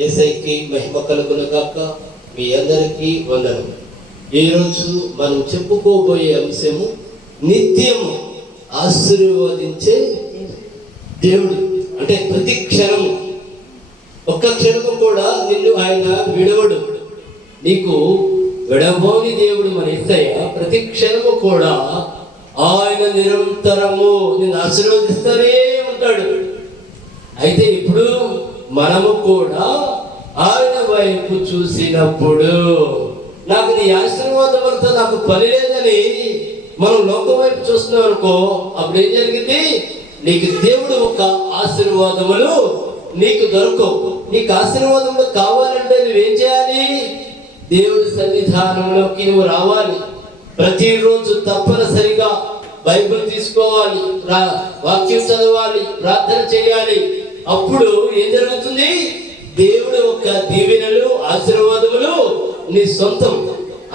యేసయ్యకి మహిమ కలుగును గాక. మీ అందరికీ వందనం. ఈరోజు మనం చెప్పుకోబోయే అంశము నిత్యము ఆశీర్వదించే దేవుడు. అంటే ప్రతి క్షణము, ఒక్క క్షణము కూడా నిన్ను ఆయన విడవడు. నీకు విడబోని దేవుడు మన యేసయ్య. ప్రతి క్షణము కూడా ఆయన నిరంతరము నిన్ను ఆశీర్వదిస్తూనే ఉంటాడు. అయితే ఇప్పుడు మనము కూడా ఆయన వైపు చూసినప్పుడు నాకు నీ ఆశీర్వాదములతో నాకు పని లేదని మనం లోకం వైపు చూస్తున్నాం అనుకో, అప్పుడు ఏం జరిగింది? నీకు దేవుడు ఒక ఆశీర్వాదములు నీకు దొరకవు. నీకు ఆశీర్వాదములు కావాలంటే నువ్వేం చేయాలి? దేవుడి సన్నిధానంలోకి నువ్వు రావాలి. ప్రతిరోజు తప్పనిసరిగా బైబిల్ తీసుకోవాలి, వాక్యం చదవాలి, ప్రార్థన చేయాలి. అప్పుడు ఏం జరుగుతుంది? దేవుడు యొక్క దీవెనలు, ఆశీర్వాదములు నీ సొంతం.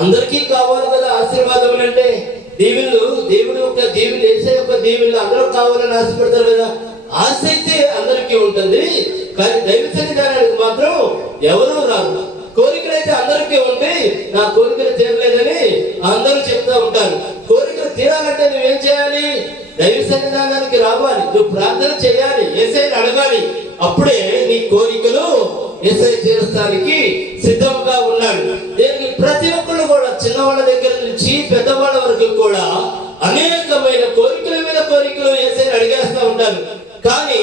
అందరికీ కావాలి కదా ఆశీర్వాదములు అంటే. దీవెనలు, దేవుడు యొక్క దీవెన, యేసయ్య యొక్క దీవెనలు అందరూ కావాలని ఆశపడతారు కదా. ఆశ అయితే అందరికీ ఉంటుంది, కానీ దైవ సన్నిధానానికి మాత్రం ఎవరూ రాదు. కోరికలైతే అందరికీ ఉంటాయి. నా కోరికలు తీరలేదని అందరూ చెప్తా ఉంటారు. కోరికలు తీరాలంటే నువ్వేం చేయాలి? దైవ సన్నిధానానికి రావాలి, నువ్వు ప్రార్థన చేయాలి, యేసయ్యని అడగాలి. అప్పుడే నీ కోరికలు యేసయ్య తీర్చడానికి సిద్ధంగా ఉన్నాడు. దీనికి ప్రతి ఒక్కళ్ళు కూడా, చిన్నవాళ్ళ దగ్గర నుంచి పెద్దవాళ్ళ వరకు కూడా అనేకమైన కోరికల మీద కోరికలు యేసయ్యని అడిగేస్తా ఉంటారు. కానీ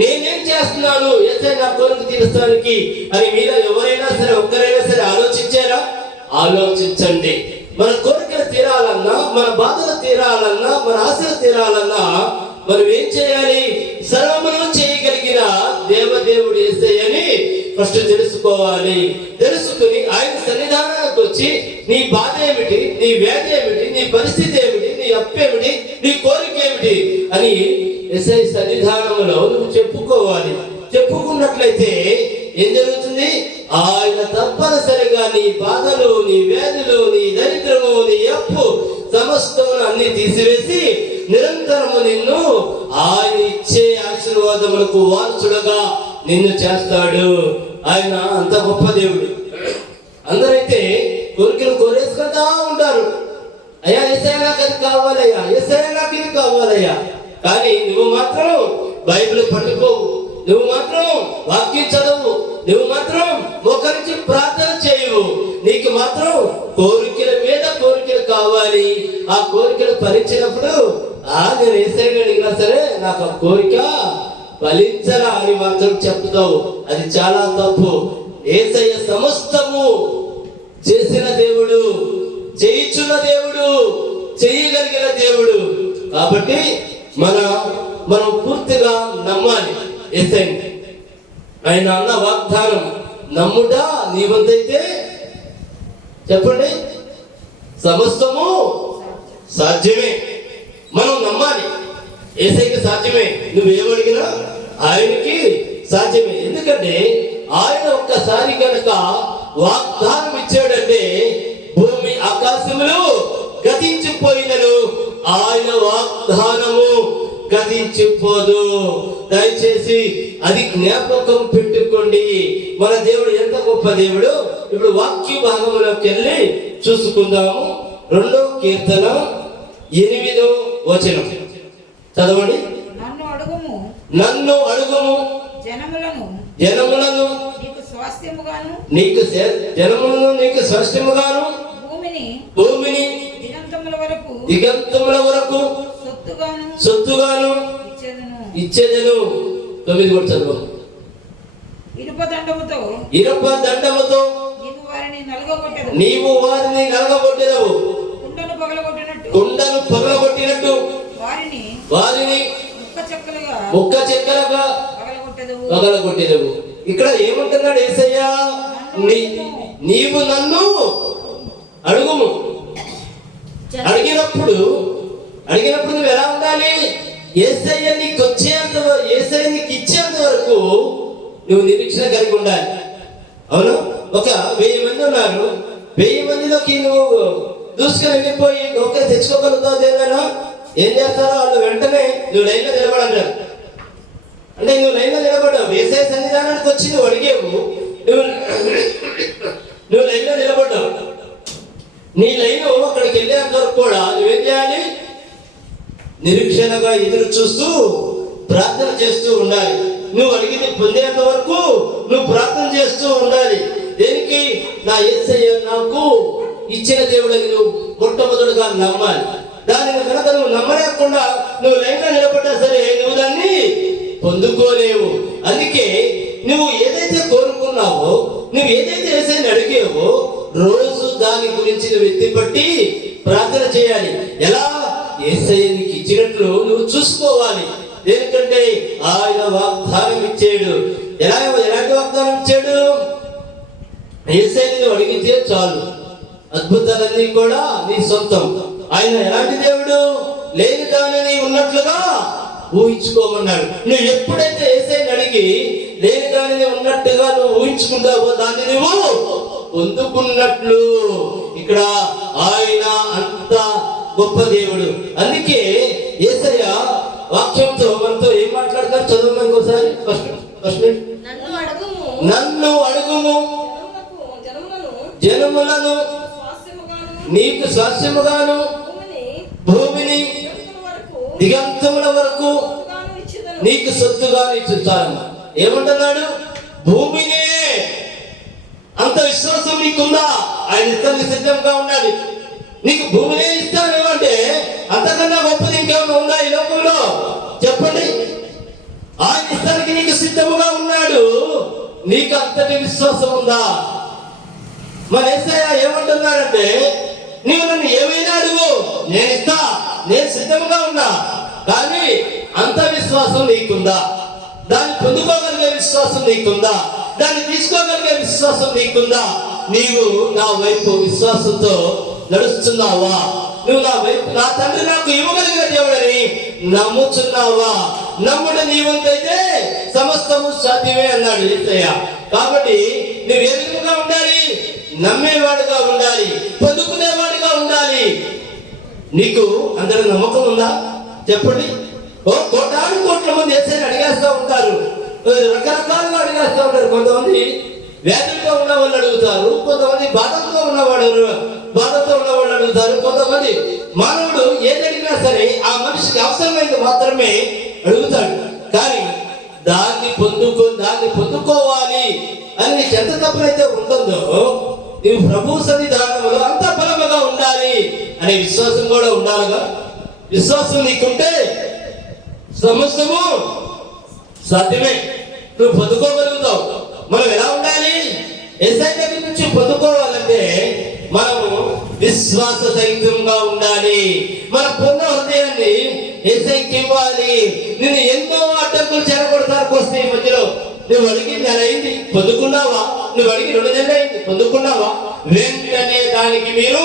నేనేం చేస్తున్నాను యేసయ్య నా కోరిక తీర్చడానికి అని మీలో ఎవరైనా సరే, ఒక్కరైనా సరే ఆలోచించారా? ఆలోచించండి. మన కోరికలు తీరాలన్నా, మన బాధలు తీరాలన్నా, మన ఆశలు తీరాలన్నా మనం ఏం చేయాలి? సర్వమును చేయగలిగిన దేవదేవుడు యేసయ్యని ఫస్ట్ తెలుసుకోవాలి. తెలుసుకుని ఆయన సన్నిధానానికి వచ్చి నీ బాధ ఏమిటి, నీ వ్యాధి ఏమిటి, నీ పరిస్థితి ఏమిటి, నీ అప్పు ఏమిటి, నీ కోరిక ఏమిటి అని యేసయ్య సన్నిధానంలో నువ్వు చెప్పుకోవాలి. చెప్పుకున్నట్లయితే ఏం జరుగుతుంది? ఆయన తప్పనిసరిగా నీ బాధలు, నీ వ్యాధులు, నీ దరిద్రము, నీ అప్పు సమస్తము అన్ని తీసివేసి నిరంతరము నిన్ను ఆయన ఇచ్చే ఆశీర్వాదములకు వారసుడుగా నిన్ను చేస్తాడు. ఆయన అంత గొప్ప దేవుడు. అందరైతే కోరికలు కోరేసుకుంటా ఉంటారు. అయ్యా యేసయ్య నాకు అది కావాలయ్యా, యేసయ్య నాకు ఇది కావాలయ్యా. కానీ నువ్వు మాత్రం బైబిల్ పట్టుకోవు, నువ్వు మాత్రం వాక్యం చదవు, నువ్వు మాత్రం మోకరించి ప్రార్థన చేయవు. నీకు మాత్రం కోరికల మీద కోరికలు కావాలి. ఆ కోరికలు ఫలించినప్పుడు నేను యేసయ్యని అడిగినా సరే నాకు ఆ కోరిక ఫలించరా అని మాత్రం చెప్తావు. అది చాలా తప్పు. యేసయ్య సమస్తము చేసిన దేవుడు, చేయించున్న దేవుడు, చేయగలిగిన దేవుడు. కాబట్టి మనం పూర్తిగా నమ్మాలి యేసయ్యని. ఆయన అన్న వాగ్దానం నమ్ముట నీ వంతైతే చెప్పండి, సమస్తము సాధ్యమే. మనం నమ్మాలి. యేసయ్యకి సాధ్యమే. నువ్వేమడిగినా ఆయనకి సాధ్యమే. ఎందుకంటే ఆయన ఒక్కసారి కనుక వాగ్దానం ఇచ్చాడంటే భూమి ఆకాశములు గతించిపోయినను ఆయన వాగ్దానము గతించిపోదు. దయచేసి అది జ్ఞాపకం పెట్టుకోండి. మన దేవుడు ఎంత గొప్ప దేవుడు. ఇప్పుడు వాక్య భాగంలోకి వెళ్ళి చూసుకుందాము. 2వ కీర్తన 8వ వచనం చదవండి. నన్ను అడుగుము జనములను నీకు స్వాస్థ్యముగాను భూమిని దిగంతముల వరకు సొత్తుగాను ఇచ్చేదను. 9 కూడా చదువు. ఇనుప దండముతో నీవు వారిని నలగగొట్టెదవు, కుండను పగలగొట్టినట్టు వారిని ముక్క చెక్కలుగా పగలగొట్టెదవు. ఇక్కడ ఏమంటున్నాడు యేసయ్య? నీవు నన్ను అడుగుము. అడిగినప్పుడు నువ్వు ఎలా ఉండాలి? యేసయ్య నీకు వచ్చేంత వరకు, యేసయ్య నీకు ఇచ్చేంత వరకు నువ్వు నిరీక్షణ కలిగి ఉండాలి. అవును, ఒక 1000 మంది ఉన్నారు. 1000 మందిలోకి నువ్వు దూసుకుని వెళ్ళిపోయి ఒకే తెచ్చుకోగలుగుతావు ఏదైనా? ఏం చేస్తారో వాళ్ళు వెంటనే నువ్వు లైన్లో నిలబడంటారు. అంటే నువ్వు లైన్లో నిలబడ్డావు, యేసయ్య సన్నిధానానికి వచ్చి నువ్వు అడిగేవు. నీ లైన్ అక్కడికి వెళ్ళేంత వరకు కూడా నువ్వేం చేయాలి? నిరీక్షణగా ఎదురు చూస్తూ ప్రార్థన చేస్తూ ఉండాలి. నువ్వు అడిగింది పొందేంత వరకు నువ్వు ప్రార్థన చేస్తూ ఉండాలి. దేనికి? నా యేసయ్య నాకు ఇచ్చిన దేవుడని నువ్వు మొట్టమొదటిగా నమ్మాలి. దానిని కనుక నువ్వు నమ్మలేకుండా నువ్వు లైన్లో నిలబడ్డా సరే నువ్వు దాన్ని పొందుకోలేవు. అందుకే నువ్వు ఏదైతే కోరుకున్నావో, నువ్వు ఏదైతే యేసయ్యని అడిగావో రోజు దాని గురించి నువ్వు ఎత్తిపట్టి ప్రార్థన చేయాలి. ఎలా? యేసయ్య నీకు ఇచ్చినట్లు నువ్వు చూసుకోవాలి. ఎందుకంటే ఆయన వాగ్దానం ఇచ్చాడు. ఎలాంటి వాగ్దానం ఇచ్చాడు? యేసయ్యని నువ్వు అడిగితే చాలు, అద్భుతాలన్నీ కూడా నీ సొంతం. ఆయన ఎలాంటి దేవుడు? లేని దానిని ఉన్నట్లుగా ఊహించుకోమన్నాడు. నువ్వు ఎప్పుడైతే యేసయ్యని అడిగి లేని దానిని ఉన్నట్టుగా నువ్వు ఊహించుకుంటావో దాన్ని నువ్వు పొందుకున్నట్లు. ఇక్కడ ఆయన అంత గొప్ప దేవుడు. అందుకే యేసయ్య వాక్యంతో మనతో ఏం మాట్లాడతారు? చదువు ఇంకోసారి. ఫస్ట్ నన్ను అడుగుము, జనములను నీకు స్వాస్యముగాను భూమిని దిగంతముల వరకు నీకు సొత్తుగాను ఇచ్చుతాను. ఏమంటున్నాడు? భూమినే. అంత విశ్వాసం నీకుందా? ఆయన ఇస్తానికి సిద్ధంగా ఉండాలి. నీకు భూమినే ఇస్తాను అంటే అంతకన్నా గొప్పది ఇంకేమైనా ఉందా ఈ లోకంలో? చెప్పండి. ఆయన ఇస్తానికి నీకు సిద్ధముగా ఉన్నాడు. నీకు అంతటి విశ్వాసం ఉందా? మన యేసయ్య ఏమంటున్నాడంటే, నీవు నన్ను ఏమైనా అడుగు, నేను ఇస్తా, నేను సిద్ధంగా ఉన్నా. కానీ అంత విశ్వాసం నీకుందా? దాన్ని పొందుకోగలిగే విశ్వాసం నీకుందా? దాన్ని తీసుకోగలిగే విశ్వాసం నీకుందా? నీవు నా వైపు విశ్వాసంతో నడుస్తున్నావా? నువ్వు నా వైపు, నా తండ్రి నాకు ఇవ్వగలిగిన దేవుడని నమ్ముచున్నావా? నమ్ముడు నీ వంతైతే సమస్తము సాధ్యమే అన్నాడు యేసయ్య. కాబట్టి నువ్వు ఏ విధంగా ఉండాలి? నమ్మేవాడుగా ఉండాలి, పొందుకునేవాడుగా ఉండాలి. నీకు అందరూ నమ్మకం ఉందా? చెప్పండి. కోటాను కోట్ల మంది యేసయ్యని అడిగేస్తూ ఉంటారు, రకరకాలుగా అడిగేస్తూ ఉంటారు. కొంతమంది వ్యాధులతో ఉన్న వాళ్ళు అడుగుతారు, కొంతమంది బాధతో ఉన్నవాడు అడుగుతారు, కొంతమంది మానవుడు ఏది అడిగినా సరే ఆ మనిషికి అవసరమైనది మాత్రమే అడుగుతాడు. కానీ దాన్ని పొందుకోవాలి అని నీకు ఎంత తప్పునైతే ఉంటుందో, నీవు ప్రభు సన్నిధానంలో అంత బలముగా ఉండాలి అనే విశ్వాసం కూడా ఉండాలిగా. విశ్వాసం నీకుంటే సమస్తము సాధ్యమే, నువ్వు పొందుకోగలుగుతావు. మనం ఎలా ఉండాలి? యేసయ్య దగ్గర నుంచి పొందుకోవాలంటే మనము విశ్వాస సహితంగా ఉండాలి. మన పూర్ణ హృదయాన్ని యేసయ్యకి ఇవ్వాలి. నిన్ను ఎన్నో అడ్డంకులు చెరగొడతానికి వస్తే ఈ మధ్యలో నువ్వు అడిగింది నెల అయింది, పొందుకున్నావా? నువ్వు అడిగి 2 నెలలు అయింది, పొందుకున్నావా? వెంటనే దానికి మీరు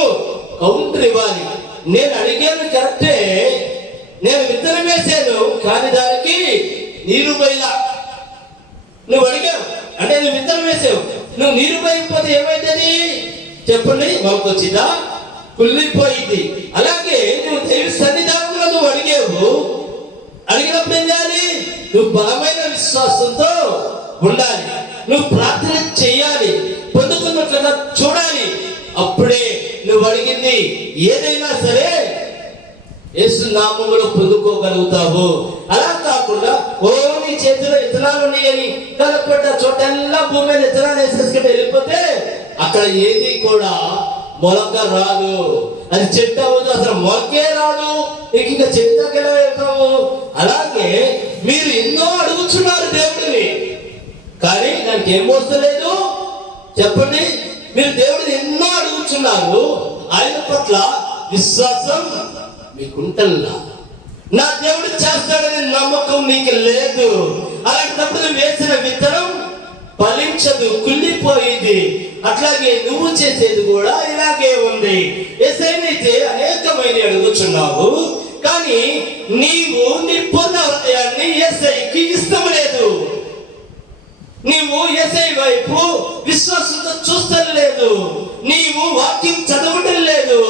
కౌంటర్ ఇవ్వాలి. నేను అడిగాను కరెక్టే, నేను విత్తనం వేసాను, కానీ దానికి నీరు పోయిలా. నువ్వు అడిగావు అంటే నువ్వు విత్తనం వేసావు, నువ్వు నీరు పోయిపోతే ఏమైతుంది చెప్పండి? మాకు వచ్చిందా? కుళ్ళిపోయింది. అలాగే నువ్వు దైవ సన్నిధానంలో నువ్వు అడిగావు, అడిగినప్పుడు ఏం చేయాలి? నువ్వు బలమైన విశ్వాసంతో ఉండాలి. నువ్వు ప్రార్థన చేయాలి, పొందుకున్నట్లుగా చూడాలి. అప్పుడే నువ్వు అడిగింది ఏదైనా సరే యేసు నామములో పొందుకోగలుగుతావు. అలా కాకుండా నీ చేతిలో విత్తనాలు ఉన్నాయని కనపడ్డ చోటల్లా భూమి మీద విత్తనాలు వేసేసుకుంటే వెళ్ళిపోతే అక్కడ ఏది కూడా మొలక రాదు. అది చెట్టు అవ్వదు, అసలు మొలకే రాదు. ఇంకా చెట్టుకి ఎలా వెళ్తాము? అలాగే మీరు ఎన్నో అడుగుతున్నారు దేవుడిని, కానీ దానికి ఏం వస్తలేదు చెప్పండి? మీరు దేవుడిని ఎన్నో అడుగుతున్నారు, ఆయన పట్ల విశ్వాసం మీకుంటల్లా. నా దేవుడు చేస్తాడని నమ్మకం నీకు లేదు. అలాంటప్పుడు వేసిన విత్తనం ఫలించదు, కుళ్ళిపోయింది. అట్లాగే నువ్వు చేసేది కూడా ఇలాగే ఉంది. యేసయ్యనైతే అనేకమైన అడుగుచున్నావు, కానీ నీవు నీ పూర్ణ హృదయాన్ని యేసయ్యకి ఇష్టం లేదు. నీవు యేసయ్య వైపు విశ్వాసంతో చూస్తడం లేదు, నీవు వాక్యం చదవడం లేదు,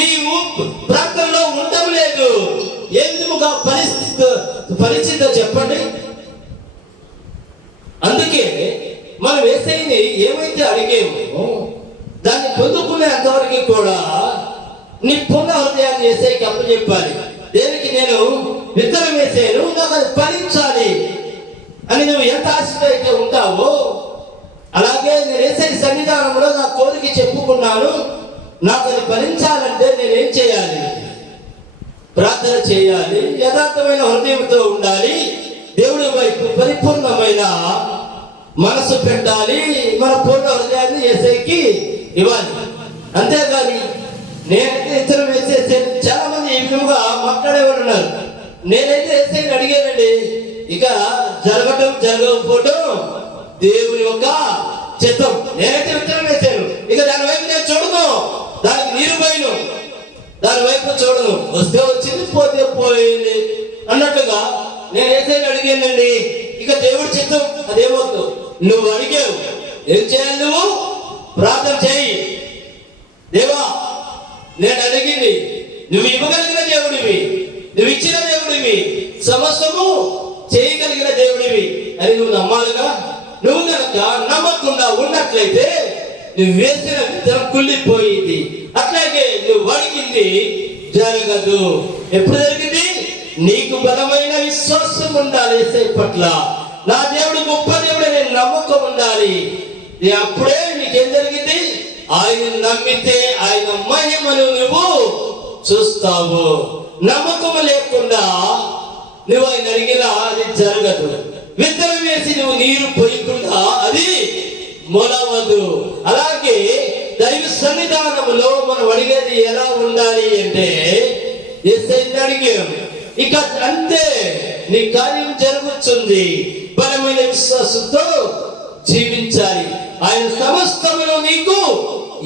నీవు ప్రార్థనలో ఉండడం లేదు. ఏ విధముగా పరిస్థితి చెప్పండి? అందుకే మనం యేసయ్యని ఏమైతే అడిగేమో దాన్ని పొందుకునేంతవరకు కూడా నీ పూర్ణ హృదయాన్ని యేసయ్యకి అప్పచెప్పాలి. దేనికి? నేను విత్తనం వేసాను, నాకు అది ఫలించాలి అని నువ్వు ఎంత ఆశతో అయితే ఉంటావో, అలాగే నేను యేసయ్య సన్నిధానంలో నా కోరిక చెప్పుకున్నాను, నాకు అది ఫలించాలంటే నేనేం చేయాలి? ప్రార్థన చేయాలి, యథార్థమైన హృదయంతో ఉండాలి, దేవుడి వైపు పరిపూర్ణమైన మనసు పెట్టాలి, మన పూర్ణ హృదయాన్ని యేసయ్యకి ఇవ్వాలి. అంతేగాని నేనైతే ఇతరం వేసేసాను. చాలా మంది ఈ విధంగా మాట్లాడే వాళ్ళు ఉన్నారు. నేనైతే యేసయ్యని అడిగానండి, ఇక జరగటం జరగకపోవటం దేవుని యొక్క చిత్తం. నేనైతే విత్తనం వేసాను, ఇక దాని వైపు నేను చూడను, దానికి నీరు పోయిను, దాని వైపు చూడను, వస్తే వచ్చింది పోతే పోయింది అన్నట్లుగా నేను యేసయ్యని అడిగానండి. ఇక దేవుడి చిత్తం అదేమవుతు, నువ్వు అడిగావు, ఏం చేయాలి? నువ్వు ప్రార్థన చేయి. దేవా, నేను అడిగింది నువ్వు ఇవ్వగలిగిన దేవుడివి, నువ్వు ఇచ్చిన దేవుడివి, సమస్తము చేయగలిగిన దేవుడివి అని నువ్వు నమ్మాలిగా. నువ్వు కనుక నమ్మకుండా ఉన్నట్లయితే నువ్వు వేసిన విత్తనం కుళ్ళిపోయింది. అట్లాగే నువ్వు అడిగింది జరగదు. ఎప్పుడు జరిగింది? నీకు బలమైన విశ్వాసం ఉండాలి యేసయ్య పట్ల. నా దేవుడు గొప్ప దేవుడు, నేను నమ్మకం ఉండాలి. అప్పుడే నీకేం జరిగింది? ఆయన నమ్మితే ఆయన మహిమను నువ్వు చూస్తావు. నమ్మకం లేకుండా నువ్వు ఆయన అడిగినా అది జరగదు. విత్తనం వేసి నువ్వు నీరు పోయకుండా అది మొలవదు. అలాగే దైవ సన్నిధానములో మనం అడిగేది ఎలా ఉండాలి అంటే, యేసయ్యని అడిగాం, ఇక అంతే నీ కార్యం జరుగుతుంది. బలమైన విశ్వాసంతో జీవించాలి. ఆయన సమస్తమును నీకు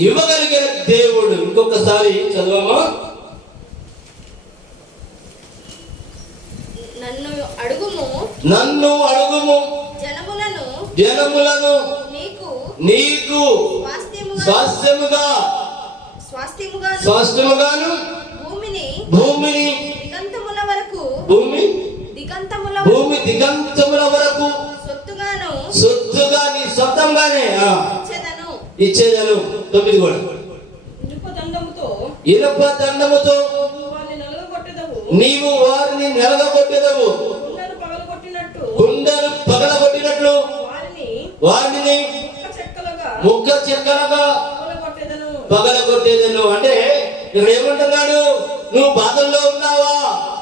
ఇవ్వగలిగిన దేవుడు. ఇంకొకసారి చదవమా? నన్ను అడుగుము, జనములను నీకు స్వాస్థ్యముగాను భూమి దిగంతముల వరకు సొత్తుగా నీ సొంతంగానే ఇచ్చేదను. 9 కూడా ఇనుప దండముతో నీవు వారిని నలగగొట్టెదవు, కుండను పగలగొట్టినట్లు వారిని ముక్క చెక్కలుగా పగలగొట్టేదను. అంటే ఇక్కడ ఏమంటున్నాడు? నువ్వు బాధల్లో ఉన్నావా?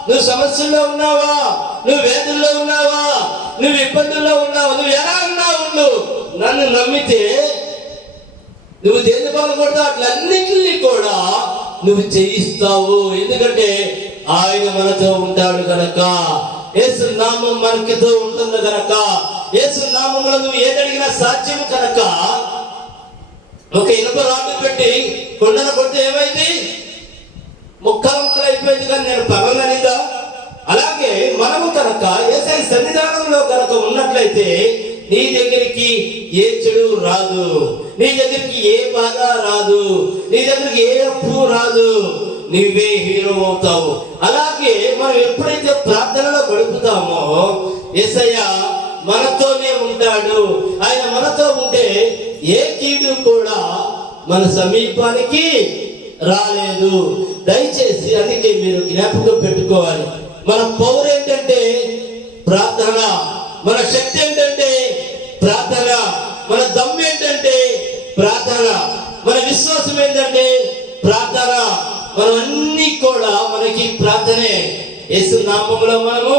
నువ్వు సమస్యల్లో ఉన్నావా? నువ్వు వేదనలో ఉన్నావా? నువ్వు ఇబ్బందుల్లో ఉన్నావా? నువ్వు ఎలా ఉన్నావు? నన్ను నమ్మితే నువ్వు దేని బాధపడతావు? అట్లన్నింటినీ కూడా నువ్వు చేయిస్తావు. ఎందుకంటే ఆయన మనతో ఉంటాడు కనుక, యేసు నామం మనకితో ఉంటుంది కనుక, యేసు నామంలో నువ్వు ఏదడిగినా సాధ్యం కనుక. ఒక ఇనుప రాళ్ళు పెట్టి కొండను కొడితే ఏమైంది? ముక్కలు అయిపోయింది, కానీ నేను పగలనిదా? అలాగే మనము కనుక యేసయ్య సన్నిధానంలో కనుక ఉన్నట్లయితే నీ దగ్గరికి ఏ చెడు రాదు, నీ దగ్గరికి ఏ బాధ రాదు, నీ దగ్గరికి ఏ అప్పు రాదు, నువ్వే హీరో అవుతావు. అలాగే మనం ఎప్పుడైతే ప్రార్థనలో గడుపుతామో యేసయ్య మనతోనే ఉంటాడు. ఆయన మనతో ఉంటే ఏ కీడు కూడా మన సమీపానికి రాలేదు. దయచేసి అందుకే మీరు జ్ఞాపకం పెట్టుకోవాలి. మన పవర్ ఏంటంటే ప్రార్థన, మన శక్తి ఏంటంటే ప్రార్థన, మన దమ్ము ఏంటంటే ప్రార్థన, మన విశ్వాసం ఏంటంటే ప్రార్థన. మనం అన్ని కూడా మనకి ప్రార్థనే. యేసు నామములో మనము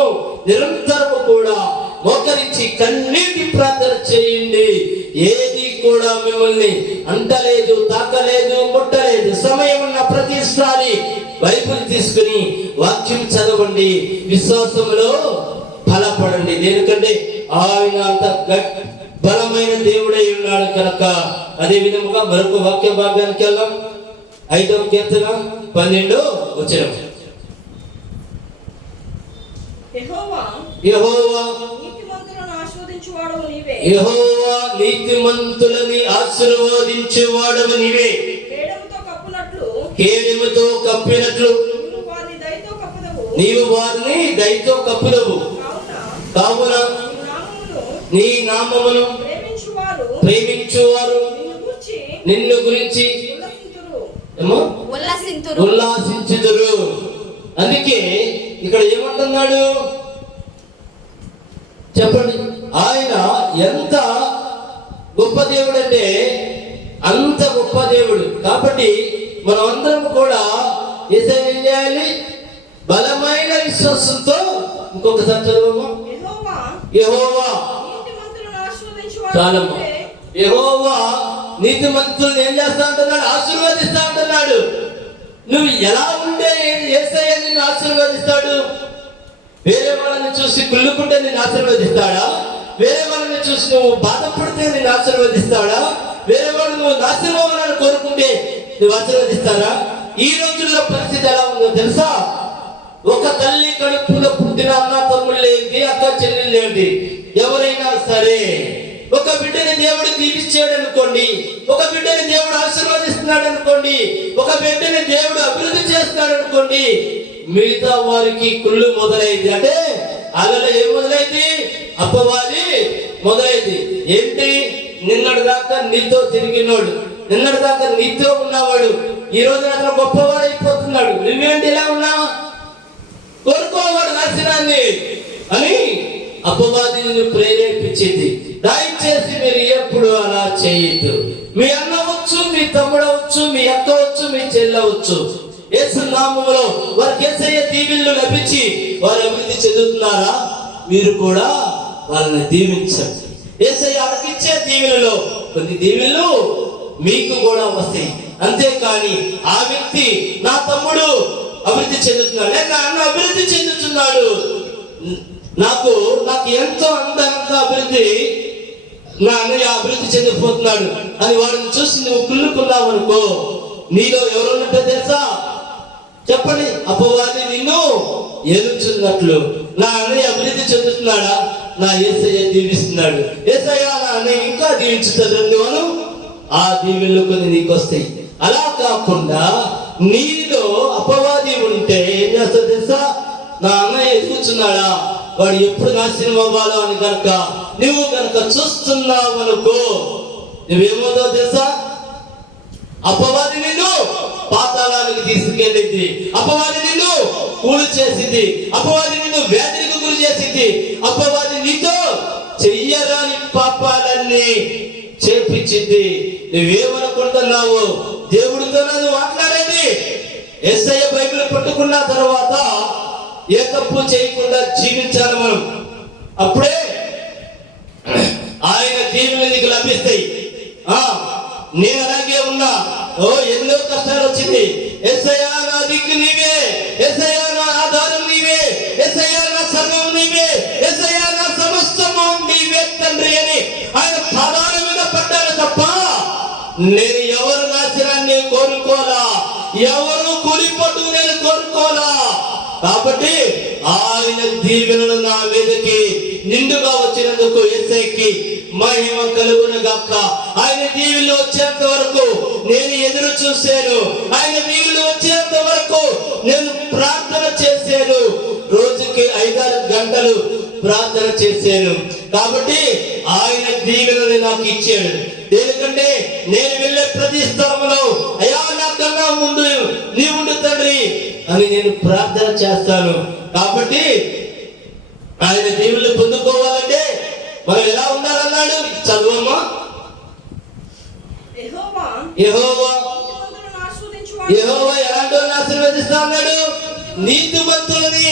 నిరంతరము కూడా మోకరించి కన్నీటి ప్రార్థన చేయండి. ఏది కూడా మిమ్మల్ని అంటలేదు, తాకలేదు, ముట్టలేదు. సమయం ఉన్న ప్రతిసారి బైబిల్ తీసుకుని వాక్యం చదవండి, విశ్వాసంలో బలపడండి. దేనికంటే ఆయన అంత బలమైన దేవుడై ఉన్నాడు కనుక. అదే విధముగా మరొక వాక్య భాగానికి వెళ్దాం. 5వ కీర్తన 12వ వచనం. యెహోవా నీతిమంతులని ఆశీర్వదించేవాడవు నీవే. కేడెముతో కప్పినట్లు నీవు వారిని దయతో కప్పుదవు. కావున నీ నామమును ప్రేమించువారు నిన్ను గురించి ఉల్లాసించుదురు. అందుకే ఇక్కడ ఏమంటున్నాడు చెప్పండి, ఆయన ఎంత గొప్ప దేవుడు అంటే అంత గొప్ప దేవుడు. కాబట్టి మనం అందరం కూడా యేసయ్యను ఏం చేయాలి? బలమైన విశ్వాసంతో. ఇంకొకసారి చదువు. యెహోవా చాలమ్మ. యెహోవా నీతిమంతులను ఏం చేస్తా అంటున్నాడు? ఆశీర్వదిస్తా అంటున్నాడు. నువ్వు ఎలా ఉంటే యేసయ్య నిన్ను ఆశీర్వదిస్తాడు? వేరే వాళ్ళని చూసి కుళ్ళుకుంటే నిన్ను ఆశీర్వదిస్తాడా? వేరే వాళ్ళని చూసి నువ్వు బాధపడితే నిన్ను ఆశీర్వదిస్తాడా? వేరే వాళ్ళు నువ్వు నాశనం కోరుకుంటే నువ్వు ఆశీర్వదిస్తారా? ఈ రోజుల్లో పరిస్థితి ఎలా ఉందో తెలుసా? ఒక తల్లి కడుపులో పుట్టిన అన్న తమ్ముళ్ళు ఏంటి, అక్క చెల్లెళ్ళు ఏంటి, ఎవరైనా సరే ఒక బిడ్డని దేవుడు దీవించాడు అనుకోండి, ఒక బిడ్డని దేవుడు ఆశీర్వదిస్తున్నాడు అనుకోండి, ఒక బిడ్డని దేవుడు అభివృద్ధి చేస్తున్నాడు అనుకోండి, మిగతా వారికి కుళ్ళు మొదలైంది. అంటే అలా ఏం మొదలైంది? అపవాది మొదలైంది. ఏంటి? నిన్నటి దాకా నీతో తిరిగినోడు, నిన్నటి దాకా నీతో ఉన్నవాడు ఈ రోజు అతను గొప్పవాడు అయిపోతున్నాడు. నువ్వేంటి ఇలా ఉన్నావు? కోరుకోవాడు నాశనాన్ని అని అపవాది నిన్ను ప్రేరేపించింది. దయచేసి మీరు ఎప్పుడు అలా చేయొద్దు. మీ అన్న అవచ్చు, మీ తమ్ముడు అవచ్చు, మీ అక్క అవచ్చు, మీ చెల్లవచ్చు, యేసు నామములో వారికి యేసయ్య దీవెనలు లభించి వారు అభివృద్ధి చెందుతున్నారా? మీరు కూడా వాళ్ళని దీవించండి. యేసయ్య అర్పించే దీవెనలో కొన్ని దీవెనలు మీకు కూడా వస్తాయి. అంతేకాని ఆ వ్యక్తి నా తమ్ముడు అభివృద్ధి చెందుతున్నాడు, లేక అన్న అభివృద్ధి చెందుతున్నాడు, నాకు ఎంతో అంత అభివృద్ధి, నా అన్నయ్య అభివృద్ధి చెందిపోతున్నాడు అని వాడిని చూసి నువ్వు కుళ్ళుకున్నావు అనుకో, నీలో ఎవరున్నట్టు తెలుసా? చెప్పండి. అపవాది నిన్ను ఏలుచున్నట్లు. నా అన్నయ్య అభివృద్ధి చెందుతున్నాడా? నా యేసయ్య దీవిస్తున్నాడు, యేసయ్య నా అన్నయ్య ఇంకా దీవించుతాడు అను, ఆ దీవెనలు కొన్ని నీకు వస్తాయి. అలా కాకుండా నీలో అపవాది ఉంటే ఏం చేస్తావు తెలుసా? నా అన్నయ్య ఎదుగుతున్నాడా, వాడు ఎప్పుడు నాశనం అవ్వాలో అని కనుక నువ్వు కనుక చూస్తున్నావు అనుకో, నువ్వేమవుతావు తెలుసా? అపవాది నిన్ను పాతాళానికి తీసుకెళ్ళింది, అపవాది నిన్ను కూలి చేసింది, అపవాది నిన్ను వ్యాధికి గురి చేసింది, అపవాది నీతో చెయ్యరాని పాపాలన్నీ చేపించింది. నువ్వేమనుకుంటున్నావు? దేవుడితో నువ్వు మాట్లాడేది. యేసయ్య బైబిల్ పట్టుకున్న తర్వాత ఏ తప్పు చేయకుండా జీవించాలి మనం. అప్పుడే ఆయన దీవెనలు నీకు లభిస్తాయి. నేను అలాగే ఉన్నా, ఎన్నో కష్టాలు వచ్చింది, యేసయ్య నా దిక్కు నీవే, యేసయ్య నా ఆధారం నీవే, యేసయ్య నా సర్వం నీవే, యేసయ్య నా సమస్తము నీవే తండ్రి అని ఆయన పాదాల మీద పడ్డాను తప్ప నేను ఎవరు నాశనాన్ని కోరుకోలా, ఎవరు కూలిపోటు నేను కోరుకోలా. కాబట్టి ఆయన దీవెనలు నా మీదకి నిండుగా వచ్చినందుకు యేసయ్యకి మహిమ కలుగును గాక. ఆయన దీవెనలు వచ్చేంత వరకు నేను ఎదురు చూశాను, ఆయన దీవెనలు వచ్చేంత వరకు నేను ప్రార్థన చేశాను. రోజుకి 5-6 గంటలు ప్రార్థన చేశాను. కాబట్టి ఆయన దీవెనలు నాకు ఇచ్చాడు. ఎందుకంటే నేను వెళ్ళే ప్రతి స్థలంలో అయ్యా నాకన్నా ముందు నీ ఉండు తండ్రి అని నేను ప్రార్థన చేస్తాను. కాబట్టి ఆయన దీవెనలు పొందుకోవాలంటే మనం ఎలా ఉండాలన్నాడు? చదువమ్మా. యెహోవా ఎలాంటి వాళ్ళని ఆశీర్వదిస్తా అన్నాడు? నీతిమంతులని,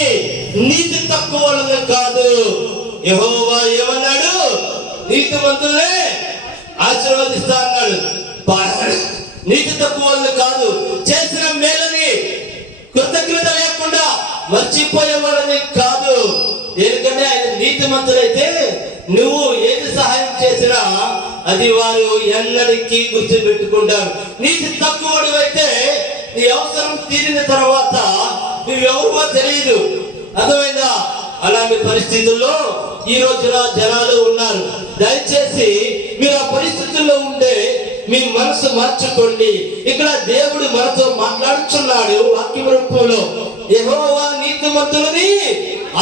నీతి తక్కువ వాళ్ళని కాదు. యెహోవా ఏమన్నాడు? నీతిమంతులనే ఆశీర్వదిస్తా అన్నాడు. నీతి తక్కువ వాళ్ళని కాదు, చేసిన మేలని కృతజ్ఞత లేకుండా మర్చిపోయే వాళ్ళని కాదు. ఎందుకంటే ఆయన నీతిమంతులైతే నువ్వు ఏది సహాయం చేసినా అది వారు ఎన్నటికీ గుర్తు పెట్టుకుంటారు. నీతి తక్కువడు అయితే నీ అవసరం తీరిన తర్వాత నువ్వెవరో తెలియదు. అర్థమైందా? అలాంటి పరిస్థితుల్లో ఈ రోజున జనాలు ఉన్నారు. దయచేసి మీరు ఆ పరిస్థితుల్లో ఉంటే మీ మనసు మార్చుకోండి. ఇక్కడ దేవుడు మనతో మాట్లాడుచున్నాడు వాక్య రూపంలో. యెహోవా నీతిమంతులని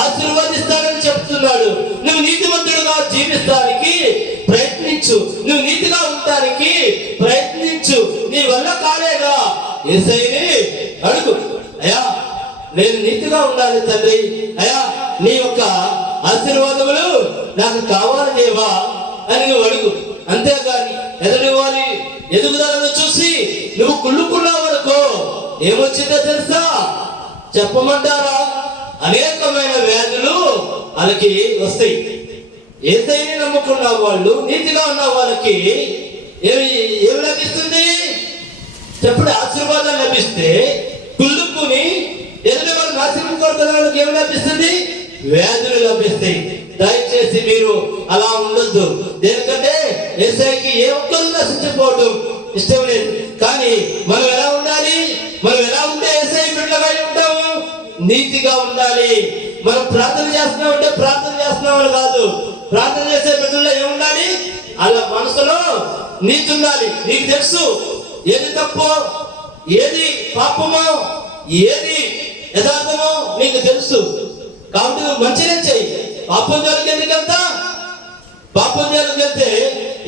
ఆశీర్వదిస్తాడని చెప్తున్నాడు. నువ్వు నీతిమంతుడుగా జీవిస్తానికి ప్రయత్నించు, నువ్వు నీతిగా ఉండటానికి ప్రయత్నించు. నీ వల్ల కాలేదా యేసయ్యని నేను నీతిగా ఉండాలి తండ్రి, అయ్యా నీ యొక్క ఆశీర్వాదములు నాకు కావాలి దేవా అని నువ్వు అడుగు. అంతేగాని ఎదుటి వారి ఎదుగుదలను చూసి నువ్వు కుళ్ళుకున్నావు అనుకో, ఏమొచ్చిందో తెలుసా? చెప్పమంటారా? అనేకమైన వ్యాధులు వాళ్ళకి వస్తాయి. ఏదైనా నమ్ముకున్న వాళ్ళు, నీతిగా ఉన్న వాళ్ళకి ఏమి లభిస్తుంది చెప్పండి? ఆశీర్వాదం లభిస్తే కుళ్ళుకుని ఎదుటి వాళ్ళు నాశనం కోరుకున్న వాళ్ళకి ఏమి లభిస్తుంది? వ్యాధులు లభిస్తాయి. దయచేసి మీరు అలా ఉండొద్దు. దేనికంటే యేసయ్యకి ఏ ఒక్కరు నశించిపోవడం ఇష్టం లేదు. కానీ మనం ఎలా ఉండాలి? మనం ఎలా ఉంటే యేసయ్య బిడ్డలుగా ఉంటాము? నీతిగా ఉండాలి. మనం ప్రార్థన చేస్తున్నామంటే ప్రార్థన చేస్తున్నామని కాదు, ప్రార్థన చేసే బిడ్డల్లో ఏముండాలి? అలా మనసులో నీతి ఉండాలి. నీకు తెలుసు ఏది తప్పో, ఏది పాపమో, ఏది యథార్థమో నీకు తెలుసు. కాబట్టి నువ్వు మంచిగా చెయ్యి. పాపం జోలికి ఎందుకు వెళ్తా? పాపం జోలికి వెళ్తే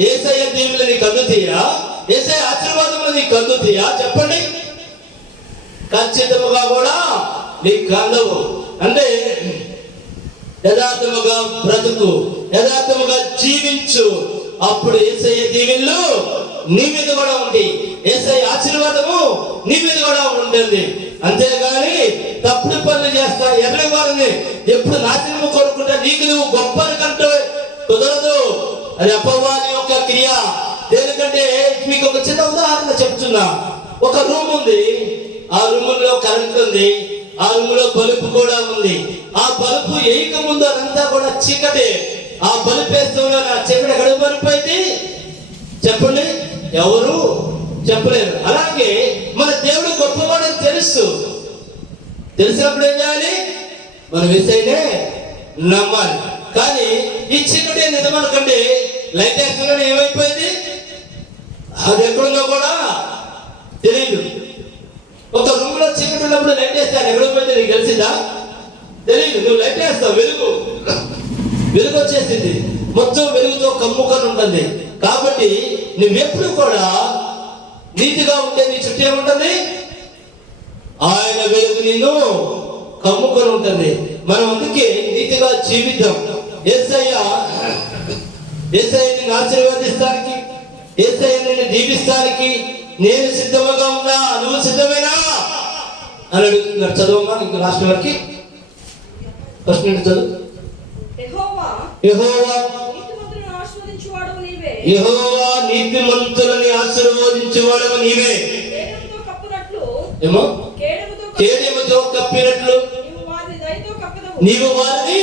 యేసయ్య దీవులు నీకు అందుతాయా? యేసయ్య ఆశీర్వాదములు నీకు అందుతాయా? చెప్పండి. ఖచ్చితంగా కూడా నీకు అందవు. అంటే యథార్థముగా బ్రతుకు, యథార్థముగా జీవించు. అప్పుడు యేసయ్య దీవెనలు నీ మీద కూడా ఉంది, యేసయ్య ఆశీర్వాదము నీ మీద కూడా ఉంటుంది. అంతేగాని తప్పుడు పనులు చేస్తా ఎవరి వారిని ఎప్పుడు నాశనము కోరుకుంటా నీకు నువ్వు గొప్పని కంటే కుదరదు. అది అపవాది యొక్క క్రియ. దేనికంటే మీకు ఒక చిన్న ఉదాహరణ చెప్తున్నా. ఒక రూమ్ ఉంది, ఆ రూమ్ లో కరెంట్ ఉంది, ఆ రూమ్ లో బల్బు కూడా ఉంది. ఆ బల్బు వేయక ముందు అదంతా కూడా చీకటే. ఆ బల్బు వేస్తుండే నా చీకటి ఎక్కడ బలిపోయింది చెప్పండి? ఎవరు చెప్పలేరు. అలాగే మన దేవుడు గొప్పవాడని తెలుసు. తెలిసినప్పుడు ఏం చేయాలి? మనం యేసయ్యనే నమ్మాలి. కానీ ఈ చీకటి నిజమనుకంటే లైట్ వేస్తుండగా ఏమైపోయింది? అది ఎక్కడుందో కూడా తెలియదు. ఒక రూమ్ లో చీకటి ఉన్నప్పుడు లైట్ వేస్తాను, ఎక్కడ పోయింది నీకు తెలిసిందా? తెలియదు. నువ్వు లైట్ వేస్తావు, వెలుగు వచ్చేసింది, మొత్తం వెలుగుతో కమ్ముకొని ఉంటుంది. కాబట్టి నువ్వెప్పుడు కూడా నీతిగా ఉంటే నీ చుట్టూ ఏముంటుంది? ఆయన వెలుగు నిన్ను కమ్ముకొని ఉంటుంది. మనం అందుకే నీతిగా జీవితం. యేసయ్య నిన్ను ఆశీర్వదిస్తానికి, యేసయ్య నిన్ను దీవిస్తానికి నేను సిద్ధముగా ఉన్నా, నువ్వు సిద్ధమేనా అని అడుగుతున్నారు. చదవమ్మా ఇంకో లాస్ట్ వరకు ఫస్ట్ నుండి చదువు. యెహోవా నీతిమంతులని ఆశీర్వదించువాడవు నీవే. ఏమో కేడెముతో కప్పినట్లు నీవు వారిని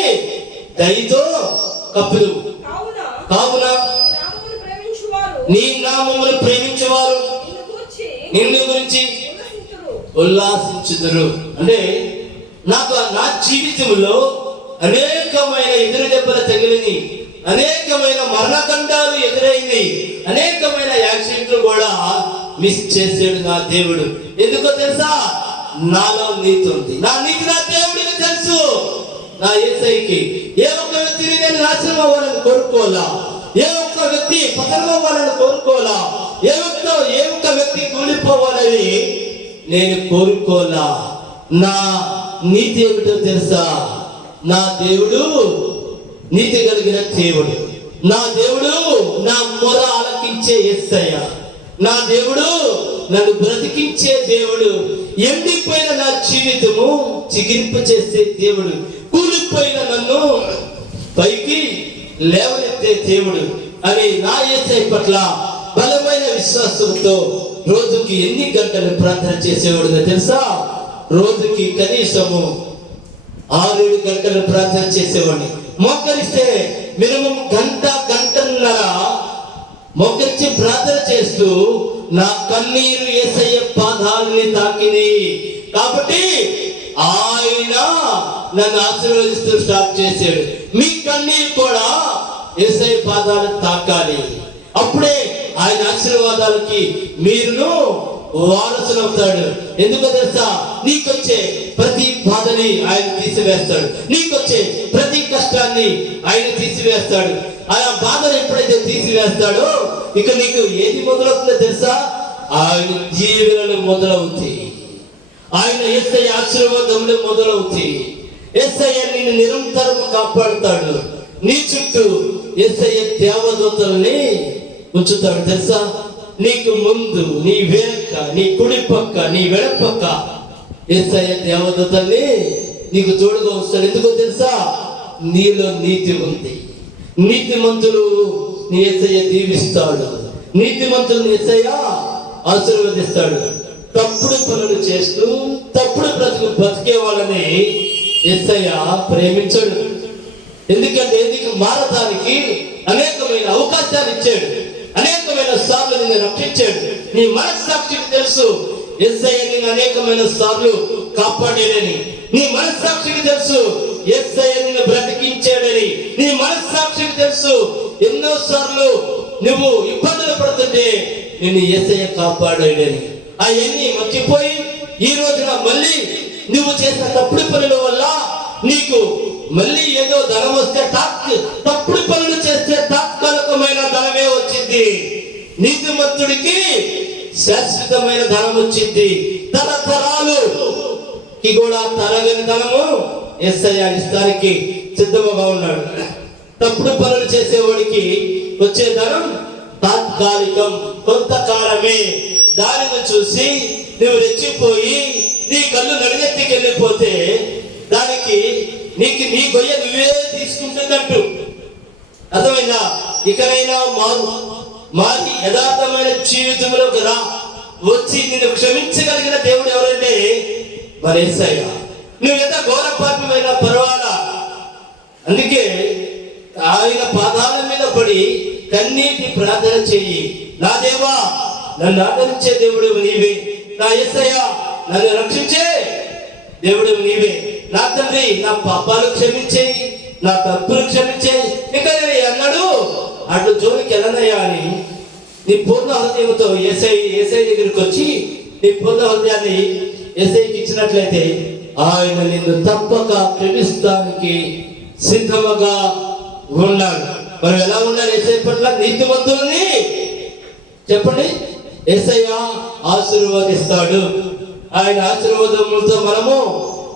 దయతో కప్పుదువు. కావున నీ నామమును ప్రేమించువారు నిన్ను గురించి ఉల్లాసించుదురు. అంటే నాకు నా జీవితంలో అనేకమైన ఎదురు దెబ్బలు తగిలిని, అనేకమైన మరణకండాలు ఎదురైంది, అనేకమైన యాక్సిడెంట్లు కూడా మిస్ చేసాడు నా దేవుడు. ఎందుకో తెలుసా? నాలో నీతి ఉంది. నా నీతి నా దేవుడికి తెలుసు. నా యేసయ్యకి ఏ ఒక్క వ్యక్తిని నేను నాశనం అవ్వాలని కోరుకోవాలా, ఏ ఒక్క వ్యక్తి పతనం అవ్వాలని కోరుకోవాలా, ఏ ఒక్క వ్యక్తి కూలిపోవాలని నేను కోరుకోవాలా. నా నీతి ఏమిటో తెలుసా? నా దేవుడు నీతి కలిగిన దేవుడు. నా దేవుడు నా మొర ఆలకించే యేసయ్య. నా దేవుడు నన్ను బ్రతికించే దేవుడు. ఎండిపోయిన నా జీవితము చిగిరింపు చేసే దేవుడు. కూలిపోయిన నన్ను పైకి లేవనెత్తే దేవుడు అని నా యేసయ్య పట్ల బలమైన విశ్వాసంతో రోజుకి ఎన్ని గంటలు ప్రార్థన చేసేవాడుగా తెలుసా? రోజుకి కనీసము 6-7 గంటలు ప్రార్థన చేసేవాడిని. మోకరిస్తే మినిమం గంటన్నర మోకరించి ప్రార్థన చేస్తూ నా కన్నీరు యేసయ్య పాదాలని తాకిని. కాబట్టి ఆయన నన్ను ఆశీర్వదిస్తూ స్టార్ట్ చేశాడు. మీ కన్నీరు కూడా యేసయ్య పాదాలు తాకాలి. అప్పుడే ఆయన ఆశీర్వాదాలకి మీరును వారసులవుతాడు. ఎందుకో తెలుసా? నీకొచ్చే ప్రతి బాధని ఆయన తీసివేస్తాడు. నీకొచ్చే ప్రతి కష్టాన్ని ఆయన తీసివేస్తాడు. ఆయన బాధను ఎప్పుడైతే తీసివేస్తాడో ఇక నీకు ఏది మొదలవుతుందో తెలుసా? ఆయన దీవెనలు మొదలవుతాయి. ఆయన యేసయ్య ఆశీర్వాదములు మొదలవుతాయి. యేసయ్య నిన్ను నిరంతరం కాపాడుతాడు. నీ చుట్టూ యేసయ్య దేవదూతల్ని ఉంచుతాడు. తెలుసా, నీకు ముందు, నీ వెనక, నీ కుడి పక్క, నీ వెడపక్క యేసయ్య దేవదూతల్ని నీకు తోడుగా వస్తాడు. ఎందుకో తెలుసా, నీలో నీతి ఉంది. నీతిమంతులు నీ యేసయ్య దీవిస్తాడు. నీతిమంతులు యేసయ్య ఆశీర్వదిస్తాడు. తప్పుడు పనులు చేస్తూ తప్పుడు బ్రతికే వాళ్ళని యేసయ్య ప్రేమించాడు. ఎందుకంటే నీకు మారడానికి అనేకమైన అవకాశాలు ఇచ్చాడు. అనేకమైన సార్లు నిన్ను రక్షించాడు. నీ మనస్సాక్షికి తెలుసు యేసయ్య నిన్ను అనేకమైన సార్లు కాపాడాడని. నీ మనస్సాక్షికి తెలుసు యేసయ్య నిన్ను బ్రతికించాడని. నీ మనస్సాక్షికి తెలుసు ఎన్నో సార్లు నువ్వు ఇబ్బందులు పడుతుంటే నిన్ను యేసయ్య కాపాడాడని. అవన్నీ మర్చిపోయి ఈ రోజున మళ్ళీ నువ్వు చేసిన తప్పుడు పనుల వల్ల నీకు మళ్ళీ ఏదో ధనం వస్తే తప్పుడు పనులు చేస్తే తాత్కాలికమైన ధనమే వచ్చింది. నీతిమంతుడికి శాశ్వతమైన ధనం వచ్చింది. తరతరాలుకి కూడా తరగని ధనము యేసయ్య ఇస్తానికి సిద్ధముగా ఉన్నాడు. తప్పుడు పనులు చేసేవాడికి వచ్చే ధనం తాత్కాలికం, కొంతకాలమే. దానిని చూసి నువ్వు రెచ్చిపోయి నీ కళ్ళు నడినెత్తికి వెళ్ళిపోతే దానికి నీ గొయ్య నువ్వే తీసుకుంటుందంటూ. అర్థమైందా? ఇకనైనా మారి యథార్థమైన జీవితంలోకి రా. వచ్చి నిన్ను క్షమించగలిగిన దేవుడు ఎవరంటే మరి యేసయ్య. నువ్వు ఎంత ఘోర పాపమైనా పర్వాలా. అందుకే ఆయన పాదాల మీద పడి కన్నీటి ప్రార్థన చెయ్యి. నా దేవా, నన్ను ఆదరించే దేవుడు నీవే. నా యేసయ్య, నన్ను రక్షించే దేవుడు నీవే. నా తండ్రి, నా పాపాలు క్షమించేయి, నా తప్పులు క్షమించేయి. ఇక అన్నాడు అటు జోలికి వెళ్ళనయ్యా అని నీ పూర్ణ హృదయంతో యేసయ్య దగ్గరికి వచ్చి నీ పూర్ణ హృదయాన్ని యేసయ్యకి ఇచ్చినట్లయితే ఆయన నిన్ను తప్పక ప్రేమిస్తానికి సిద్ధముగా ఉన్నాడు. మనం ఎలా ఉండాలి యేసయ్య పట్ల? నీతిమంతులని చెప్పండి, యేసయ్య ఆశీర్వదిస్తాడు. ఆయన ఆశీర్వాదములతో మనము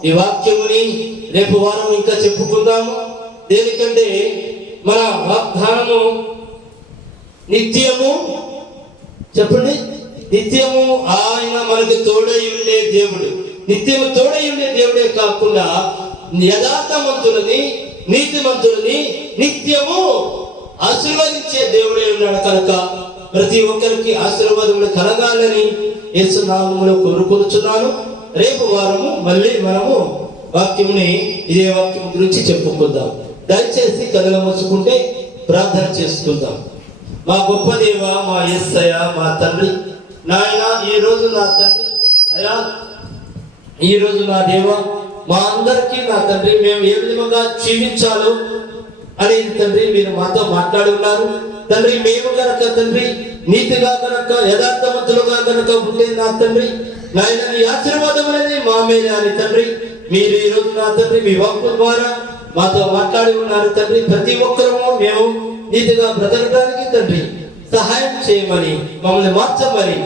ఈ వాక్యముని రేపు వారం ఇంకా చెప్పుకుందాము. దేనికంటే మన వాగ్దానము నిత్యము, చెప్పండి, నిత్యము ఆయన మనకు తోడై ఉండే దేవుడు. నిత్యము తోడై ఉండే దేవుడే కాకుండా యథార్థవంతులని, నీతిమంతులని నిత్యము ఆశీర్వదించే దేవుడే ఉన్నాడు. కనుక ప్రతి ఒక్కరికి ఆశీర్వాదములు కలగాలని యేసు నామములో కోరుకొనుచున్నాను. రేపు వారము మళ్ళీ మనము ఇదే వాక్యం గురించి చెప్పుకుందాం. దయచేసి కథలు మూసుకుంటే ప్రార్థన చేసుకుందాం. మా గొప్ప దేవ, మా యేసయ్య, మా తండ్రి, నాయన, ఈ రోజు నా తండ్రి అయ్యా, ఈ రోజు నా దేవ, మా అందరికీ నా తండ్రి మేము ఏ విధంగా జీవించాలో అనేది తండ్రి మీరు మాతో మాట్లాడి ఉన్నారు. తండ్రి, మేము గనక తండ్రి నీతిగా గనక యథార్థవంతులుగా గనక ఉంటే నా తండ్రి నాయన నీ ఆశీర్వాదం అనేది మా మీద అని తండ్రి మీరు ఈ రోజు నా తండ్రి మీ వాక్కు ద్వారా మాతో మాట్లాడి ఉన్నారు. తండ్రి, ప్రతి ఒక్కరము మేము నీతిగా బ్రతకడానికి తండ్రి సహాయం చేయమని, మమ్మల్ని మార్చమని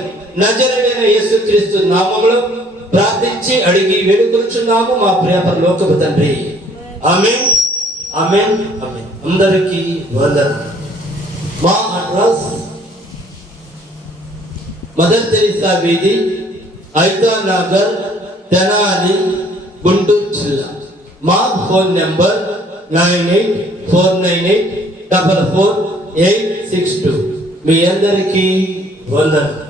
నజరేయుడైన యేసుక్రీస్తు నామములో ప్రార్థించి అడిగి వేడుకొనుచున్నాము మా ప్రియ పరలోకపు తండ్రి. ఆమేన్, ఆమేన్, ఆమేన్. అందరికీ వందనాలు. మా అడ్రస్ మదర్ తెరీసా వీధి, ఐతా నగర్, తెనాలి, గుంటూరు జిల్లా. మా ఫోన్ నెంబర్ 9849844862. మీ అందరికీ వందనాలు.